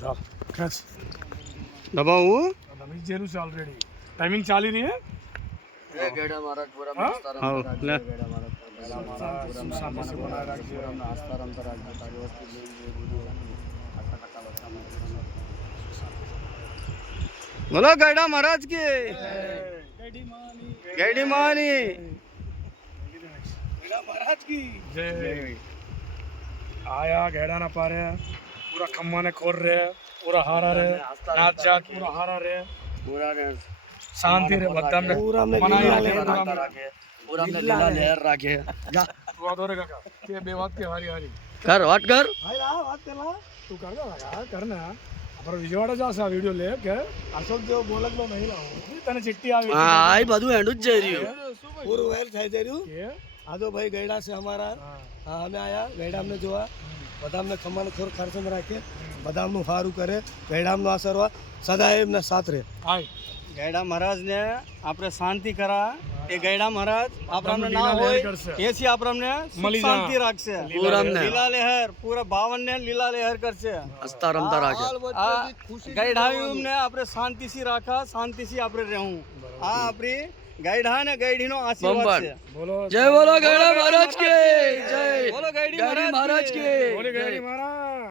ચાલ ખેંચ દબાવું દબાઈ જેલું છે ઓલરેડી ટાઈમિંગ ચાલી રહી હે ગેડા મહારાજ પૂરા હા? આસ્તારામ હાઉ, રાખજે, લે. ગેડા મહારાજ પૂરા શાંતિ બનાવી રાખજે. પૂરા આસ્તારામ રાખજે, તારી વસ્તુ લઈ જે બધું આખા ટકા લખામાં બોલો ગયડા મહારાજ की ગયડી માની महाराज की जय आया घेड़ा ना पा रहे पूरा खम्मा ने खोल रहे पूरा हारा रहे नाच जात पूरा हारा रहे પૂરા ને शांति रे बदम ने पूरा में રાખે, પૂરા ને લીલા લહેર રાખે. तू आ दोरे काका के बे बात के हारी हारी કર વાત કર हाय ला बात केला तू कर ना लगा करना पर विजयवाड़ा जा सा वीडियो ले के अशोक जो बोलक लो नहीं लाओ तने चिट्ठी આવી હા આ બધું હેન્ડ જ જઈ રહ્યું પૂરું વાયર થઈ રહ્યું કે આ તો ભાઈ ગયડા છે અમારા હા અમે આયા ગયડામને જોવા બદામને ખમાને ખોર ખર્ચમ રાખે બદામનું સારું કરે ગયડામનો આશીર્વાદ સદા એમના સાથ રહે હાય ગયડા મહારાજ ને આપણે શાંતિ કરા એ ગયડા મહારાજ આપણને ના લીલા હોય લહેર કરશે. એથી આપણને મળી જા. શાંતિ રાખશે લીલા લહેર. લીલા લહેર પૂરા બાવન ને લીલા લહેર કરશે હસતા રમતા રાખે. આ ગઈઢાયું ને આપણે શાંતિથી રાખા શાંતિથી આપણે રહેવું આ આપણી ગઈઢા ને ગઈઢીનો આશીર્વાદ છે બોલો જય બોલો ગેડા મહારાજ કે જય બોલો ગઈઢી ગેડી મહારાજ કે બોલે ગેડી મહારાજ